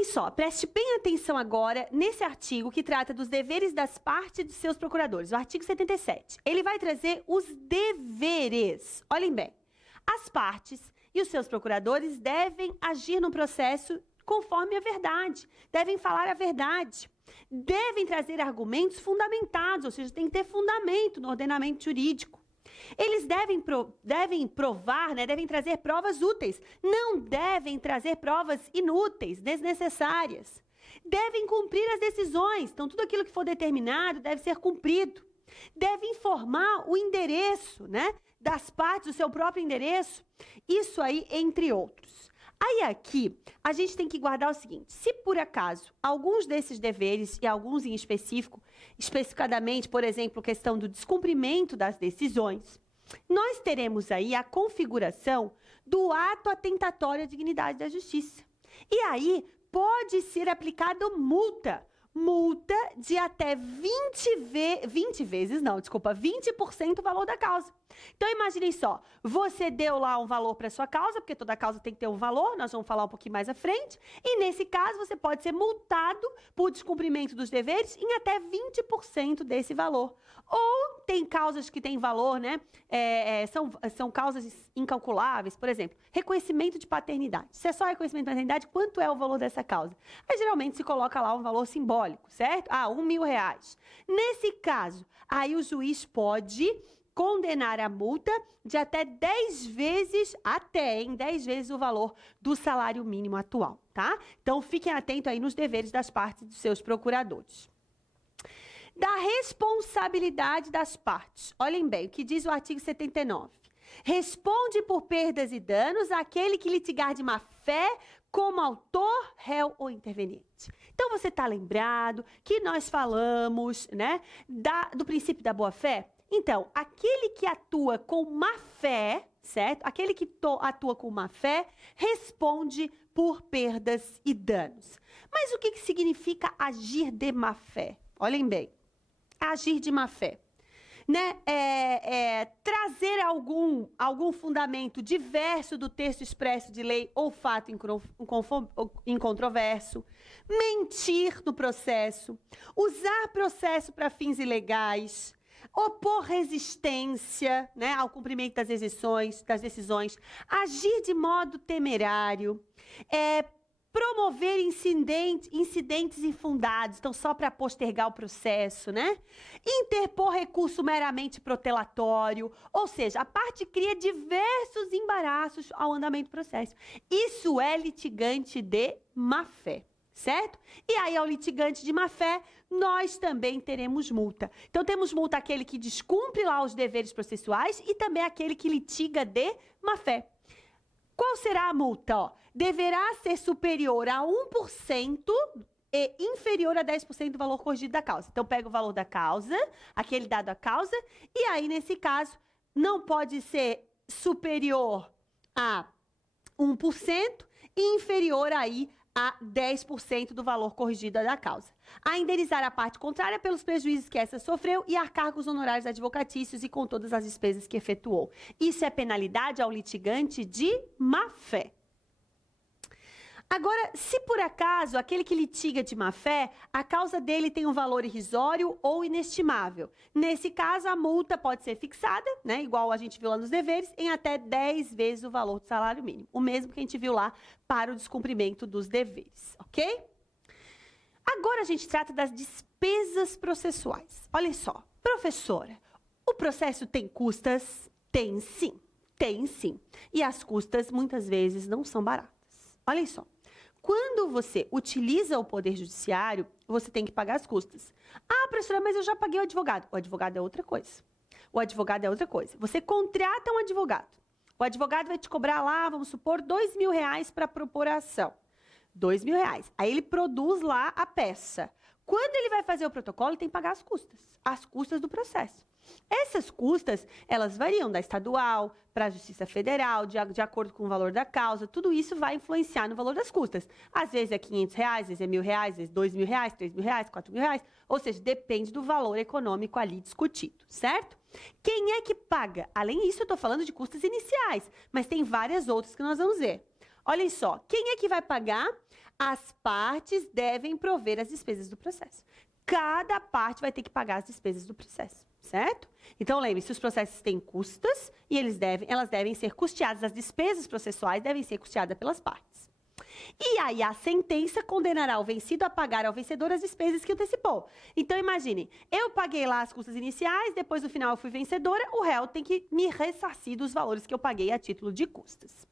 Olhem só, preste bem atenção agora nesse artigo que trata dos deveres das partes dos seus procuradores, o artigo 77. Ele vai trazer os deveres. Olhem bem, as partes e os seus procuradores devem agir no processo conforme a verdade, devem falar a verdade, devem trazer argumentos fundamentados, ou seja, tem que ter fundamento no ordenamento jurídico. Eles devem provar, né, devem trazer provas úteis, não devem trazer provas inúteis, desnecessárias. Devem cumprir as decisões, então tudo aquilo que for determinado deve ser cumprido. Deve informar o endereço, né, das partes, o seu próprio endereço, isso aí, entre outros. Aí aqui, a gente tem que guardar o seguinte, se por acaso alguns desses deveres, e alguns em específico, especificadamente, por exemplo, questão do descumprimento das decisões, nós teremos aí a configuração do ato atentatório à dignidade da justiça. E aí, pode ser aplicado multa de até 20% o valor da causa. Então, imaginem só, você deu lá um valor para sua causa, porque toda causa tem que ter um valor, nós vamos falar um pouquinho mais à frente, e nesse caso você pode ser multado por descumprimento dos deveres em até 20% desse valor. Ou tem causas que têm valor, né? São causas incalculáveis, por exemplo, reconhecimento de paternidade. Se é só reconhecimento de paternidade, quanto é o valor dessa causa? Aí, geralmente se coloca lá um valor simbólico, certo? R$1.000. Nesse caso, aí o juiz pode condenar a multa de até 10 vezes o valor do salário mínimo atual, tá? Então, fiquem atentos aí nos deveres das partes dos seus procuradores. Da responsabilidade das partes. Olhem bem, o que diz o artigo 79. Responde por perdas e danos aquele que litigar de má fé como autor, réu ou interveniente. Então, você está lembrado que nós falamos, né, do princípio da boa-fé? Então, aquele que atua com má fé, certo? Aquele que atua com má fé responde por perdas e danos. Mas o que significa agir de má fé? Olhem bem, agir de má fé, né? Trazer algum fundamento diverso do texto expresso de lei ou fato incontroverso, mentir no processo, usar processo para fins ilegais, opor resistência, né, ao cumprimento das decisões, agir de modo temerário, promover incidentes infundados, então só para postergar o processo, né? Interpor recurso meramente protelatório, ou seja, a parte cria diversos embaraços ao andamento do processo. Isso é litigante de má-fé. Certo? E aí, ao litigante de má-fé, nós também teremos multa. Então, temos multa aquele que descumpre lá os deveres processuais e também aquele que litiga de má-fé. Qual será a multa? Ó, deverá ser superior a 1% e inferior a 10% do valor corrigido da causa. Então, pega o valor da causa, aquele dado à causa, e aí, nesse caso, não pode ser superior a 1% e inferior aí a 10% do valor corrigido da causa. A indenizar a parte contrária pelos prejuízos que essa sofreu e arcar com os honorários advocatícios e com todas as despesas que efetuou. Isso é penalidade ao litigante de má-fé. Agora, se por acaso aquele que litiga de má-fé, a causa dele tem um valor irrisório ou inestimável. Nesse caso, a multa pode ser fixada, né, igual a gente viu lá nos deveres, em até 10 vezes o valor do salário mínimo. O mesmo que a gente viu lá para o descumprimento dos deveres, ok? Agora a gente trata das despesas processuais. Olha só, professora, o processo tem custas? Tem sim, tem sim. E as custas muitas vezes não são baratas. Olha só. Quando você utiliza o Poder Judiciário, você tem que pagar as custas. Ah, professora, mas eu já paguei o advogado. O advogado é outra coisa. O advogado é outra coisa. Você contrata um advogado. O advogado vai te cobrar lá, vamos supor, R$2.000 para propor a ação. R$2.000. Aí ele produz lá a peça. Quando ele vai fazer o protocolo, ele tem que pagar as custas do processo. Essas custas, elas variam da estadual para a Justiça Federal, de acordo com o valor da causa, tudo isso vai influenciar no valor das custas. Às vezes é R$500, às vezes é R$1.000, às vezes R$2.000, R$3.000, R$4.000, ou seja, depende do valor econômico ali discutido, certo? Quem é que paga? Além disso, eu estou falando de custas iniciais, mas tem várias outras que nós vamos ver. Olhem só, quem é que vai pagar As partes devem prover as despesas do processo. Cada parte vai ter que pagar as despesas do processo, certo? Então, lembre-se, os processos têm custas e elas devem ser custeadas, as despesas processuais devem ser custeadas pelas partes. E aí, a sentença condenará o vencido a pagar ao vencedor as despesas que antecipou. Então, imagine, eu paguei lá as custas iniciais, depois no final eu fui vencedora, o réu tem que me ressarcir dos valores que eu paguei a título de custas.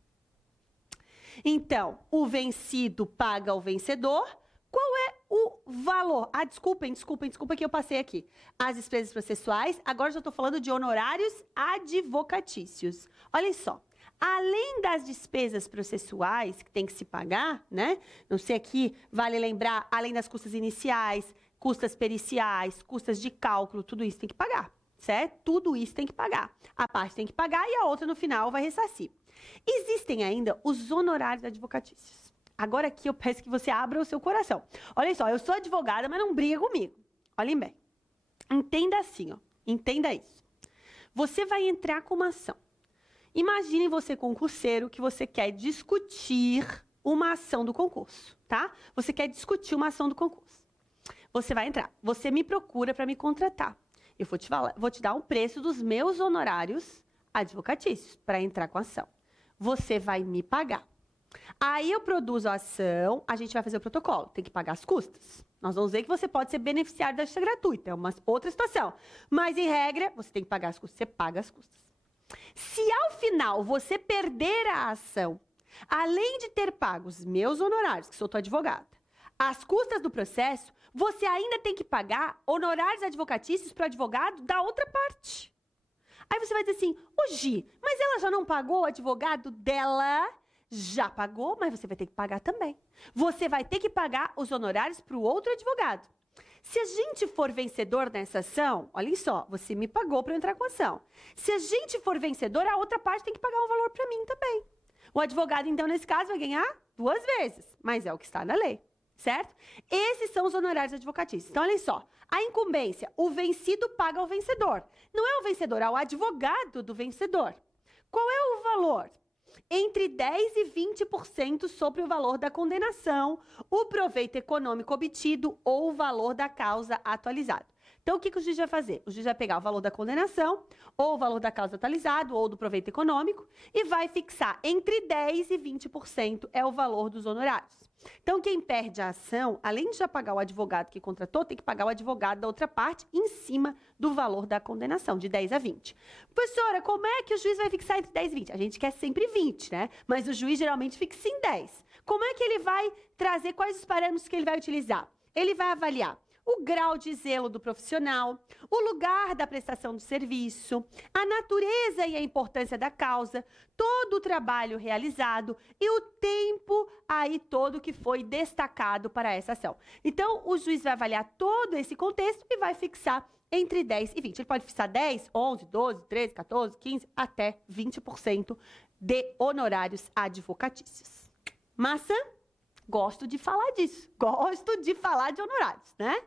Então, o vencido paga ao vencedor. Qual é o valor? Ah, desculpem que eu passei aqui. As despesas processuais, agora já estou falando de honorários advocatícios. Olha só, além das despesas processuais que tem que se pagar, né? Não sei aqui, vale lembrar, além das custas iniciais, custas periciais, custas de cálculo, tudo isso tem que pagar, certo? Tudo isso tem que pagar. A parte tem que pagar e a outra no final vai ressarcir. Existem ainda os honorários advocatícios. Agora aqui eu peço que você abra o seu coração. Olha só, eu sou advogada, mas não briga comigo. Olhem bem. Entenda assim, ó. Entenda isso. Você vai entrar com uma ação. Imagine você concurseiro que você quer discutir uma ação do concurso, tá? Você quer discutir uma ação do concurso. Você vai entrar. Você me procura para me contratar. Eu vou te dar um preço dos meus honorários advocatícios para entrar com a ação. Você vai me pagar. Aí eu produzo a ação, a gente vai fazer o protocolo, tem que pagar as custas. Nós vamos ver que você pode ser beneficiário da justiça gratuita, é uma outra situação. Mas, em regra, você tem que pagar as custas, você paga as custas. Se ao final você perder a ação, além de ter pago os meus honorários, que sou tua advogada, as custas do processo, você ainda tem que pagar honorários advocatícios para o advogado da outra parte. Aí você vai dizer assim, ô Gi, mas ela já não pagou o advogado dela? Já pagou, mas você vai ter que pagar também. Você vai ter que pagar os honorários para o outro advogado. Se a gente for vencedor nessa ação, olhem só, você me pagou para eu entrar com a ação. Se a gente for vencedor, a outra parte tem que pagar um valor para mim também. O advogado, então, nesse caso, vai ganhar 2 vezes, mas é o que está na lei, certo? Esses são os honorários advocatícios. Então, olhem só, a incumbência, o vencido paga ao vencedor. Não é o vencedor, é o advogado do vencedor. Qual é o valor? Entre 10% e 20% sobre o valor da condenação, o proveito econômico obtido ou o valor da causa atualizado. Então, o que o juiz vai fazer? O juiz vai pegar o valor da condenação, ou o valor da causa atualizado, ou do proveito econômico, e vai fixar entre 10% e 20% é o valor dos honorários. Então, quem perde a ação, além de já pagar o advogado que contratou, tem que pagar o advogado da outra parte em cima do valor da condenação, de 10 a 20. Professora, como é que o juiz vai fixar entre 10 e 20? A gente quer sempre 20, né? Mas o juiz geralmente fixa em 10. Como é que ele vai trazer, quais os parâmetros que ele vai utilizar? Ele vai avaliar o grau de zelo do profissional, o lugar da prestação do serviço, a natureza e a importância da causa, todo o trabalho realizado e o tempo aí todo que foi destacado para essa ação. Então, o juiz vai avaliar todo esse contexto e vai fixar entre 10 e 20. Ele pode fixar 10, 11, 12, 13, 14, 15, até 20% de honorários advocatícios. Massa? Gosto de falar disso. Gosto de falar de honorários, né?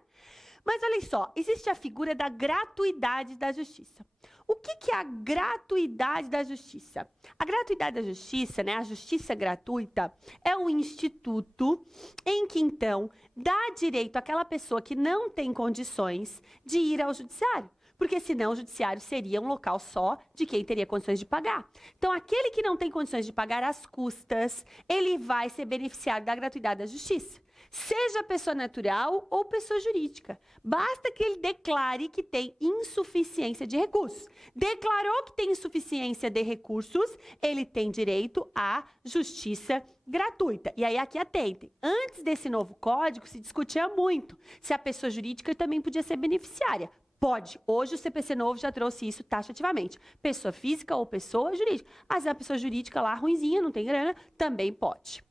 Mas olha só, existe a figura da gratuidade da justiça. O que é a gratuidade da justiça? A gratuidade da justiça, né, a justiça gratuita, é um instituto em que, então, dá direito àquela pessoa que não tem condições de ir ao judiciário. Porque senão o judiciário seria um local só de quem teria condições de pagar. Então, aquele que não tem condições de pagar as custas, ele vai ser beneficiário da gratuidade da justiça. Seja pessoa natural ou pessoa jurídica. Basta que ele declare que tem insuficiência de recursos. Declarou que tem insuficiência de recursos, ele tem direito à justiça gratuita. E aí, aqui atentem. Antes desse novo código, se discutia muito se a pessoa jurídica também podia ser beneficiária. Pode. Hoje o CPC novo já trouxe isso taxativamente. Pessoa física ou pessoa jurídica. Mas a pessoa jurídica lá, ruinzinha, não tem grana, também pode.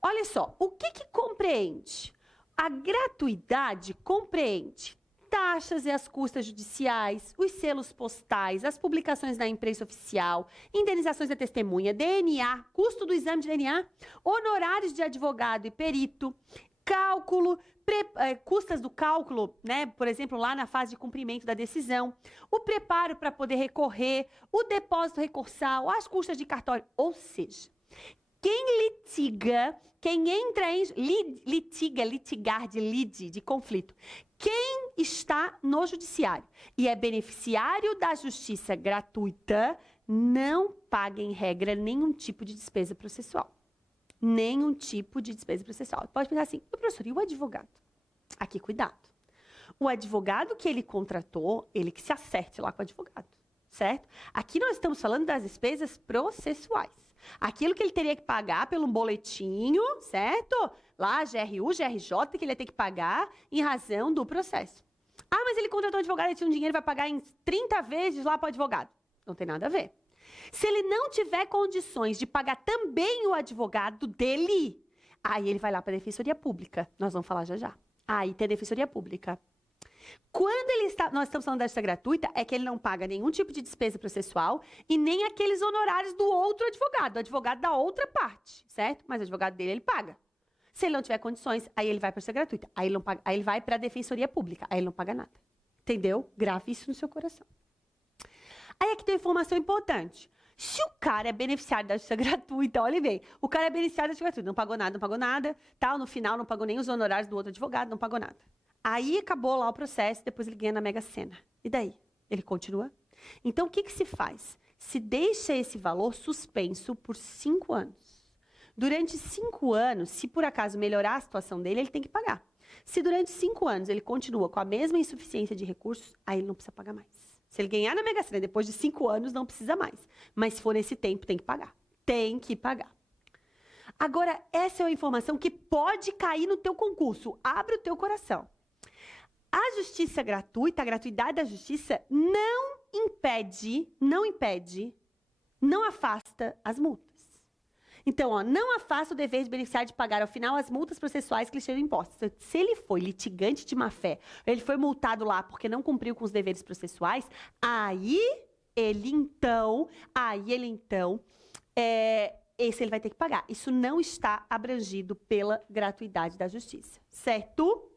Olha só, o que compreende? A gratuidade compreende taxas e as custas judiciais, os selos postais, as publicações na imprensa oficial, indenizações da testemunha, DNA, custo do exame de DNA, honorários de advogado e perito, cálculo, custas do cálculo, né? Por exemplo, lá na fase de cumprimento da decisão, o preparo para poder recorrer, o depósito recursal, as custas de cartório, ou seja, Quem litiga, quem entra em... litigar de lide, de conflito. Quem está no judiciário e é beneficiário da justiça gratuita, não paga, em regra, nenhum tipo de despesa processual. Nenhum tipo de despesa processual. Pode pensar assim, professor, e o advogado? Aqui, cuidado. O advogado que ele contratou, ele que se acerte lá com o advogado, certo? Aqui nós estamos falando das despesas processuais. Aquilo que ele teria que pagar pelo boletinho, certo? Lá, GRU, GRJ, que ele ia ter que pagar em razão do processo. Ah, mas ele contratou um advogado, ele tinha um dinheiro, vai pagar em 30 vezes lá para o advogado. Não tem nada a ver. Se ele não tiver condições de pagar também o advogado dele, aí ele vai lá para a Defensoria Pública. Nós vamos falar já já. Aí tem a Defensoria Pública. Quando nós estamos falando da justiça gratuita, é que ele não paga nenhum tipo de despesa processual e nem aqueles honorários do outro advogado, do advogado da outra parte, certo? Mas o advogado dele, ele paga. Se ele não tiver condições, aí ele vai para a justiça gratuita. Aí ele, não paga, aí ele vai para a Defensoria Pública. Aí ele não paga nada. Entendeu? Grave isso no seu coração. Aí aqui tem uma informação importante. Se o cara é beneficiário da justiça gratuita, olha bem, o cara é beneficiário da justiça gratuita, não pagou nada, tal, no final não pagou nem os honorários do outro advogado, não pagou nada. Aí acabou lá o processo, depois ele ganha na Mega Sena. E daí? Ele continua? Então, o que se faz? Se deixa esse valor suspenso por 5 anos. Durante 5 anos, se por acaso melhorar a situação dele, ele tem que pagar. Se durante 5 anos ele continua com a mesma insuficiência de recursos, aí ele não precisa pagar mais. Se ele ganhar na Mega Sena depois de 5 anos, não precisa mais. Mas se for nesse tempo, tem que pagar. Tem que pagar. Agora, essa é uma informação que pode cair no teu concurso. Abre o teu coração. A justiça gratuita, a gratuidade da justiça, não afasta as multas. Então, ó, não afasta o dever de beneficiário de pagar ao final as multas processuais que lhe sejam impostas. Se ele foi litigante de má-fé, ele foi multado lá porque não cumpriu com os deveres processuais, aí ele então, esse ele vai ter que pagar. Isso não está abrangido pela gratuidade da justiça, certo?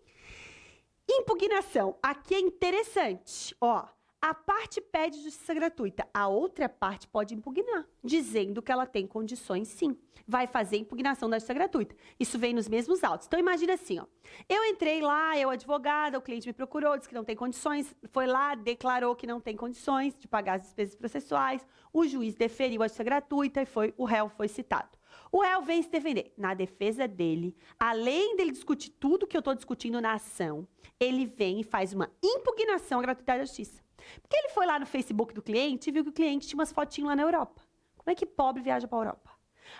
Impugnação. Aqui é interessante, ó. A parte pede justiça gratuita, a outra parte pode impugnar, dizendo que ela tem condições, sim. Vai fazer impugnação da justiça gratuita. Isso vem nos mesmos autos. Então, imagina assim, ó. Eu entrei lá, eu advogada, o cliente me procurou, disse que não tem condições, foi lá, declarou que não tem condições de pagar as despesas processuais, o juiz deferiu a justiça gratuita e o réu foi citado. O réu vem se defender. Na defesa dele, além dele discutir tudo que eu estou discutindo na ação, ele vem e faz uma impugnação à gratuidade da justiça. Porque ele foi lá no Facebook do cliente e viu que o cliente tinha umas fotinhas lá na Europa. Como é que pobre viaja para a Europa?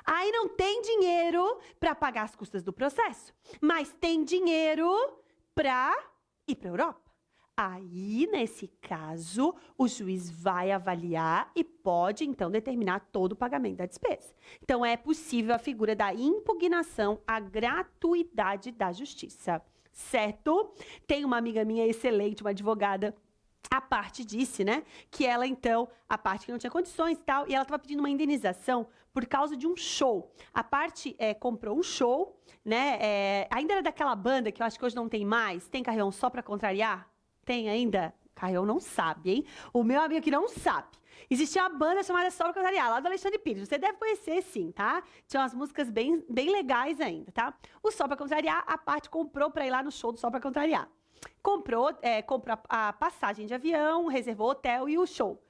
Aí não tem dinheiro para pagar as custas do processo, mas tem dinheiro para ir para a Europa. Aí, nesse caso, o juiz vai avaliar e pode, então, determinar todo o pagamento da despesa. Então, é possível a figura da impugnação à gratuidade da justiça, certo? Tem uma amiga minha excelente, uma advogada, a parte disse, né, que ela, então, a parte que não tinha condições e tal, e ela estava pedindo uma indenização por causa de um show. A parte comprou um show, né, ainda era daquela banda que eu acho que hoje não tem mais, tem Carreão só para contrariar? Tem ainda? Carreão não sabe, hein? O meu amigo que não sabe. Existia uma banda chamada Só pra Contrariar, lá do Alexandre Pires. Você deve conhecer, sim, tá? Tinha umas músicas bem legais ainda, tá? O Só pra Contrariar, a parte comprou pra ir lá no show do Só pra Contrariar. Comprou a passagem de avião, reservou o hotel e o show.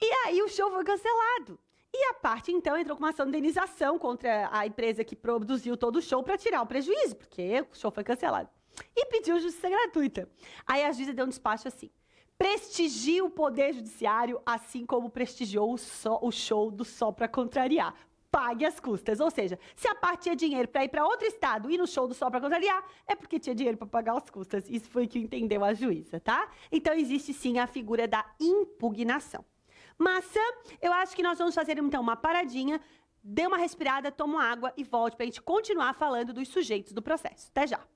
E aí o show foi cancelado. E a parte, então, entrou com uma ação de indenização contra a empresa que produziu todo o show para tirar o prejuízo, porque o show foi cancelado. E pediu justiça gratuita. Aí a juíza deu um despacho assim: prestigia o poder judiciário, assim como prestigiou o show do Só pra Contrariar. Pague as custas. Ou seja, se a parte tinha dinheiro para ir para outro estado e ir no show do Só pra Contrariar, é porque tinha dinheiro para pagar as custas. Isso foi o que entendeu a juíza, tá? Então, existe sim a figura da impugnação. Massa, eu acho que nós vamos fazer, então, uma paradinha, dê uma respirada, toma uma água e volte para a gente continuar falando dos sujeitos do processo. Até já!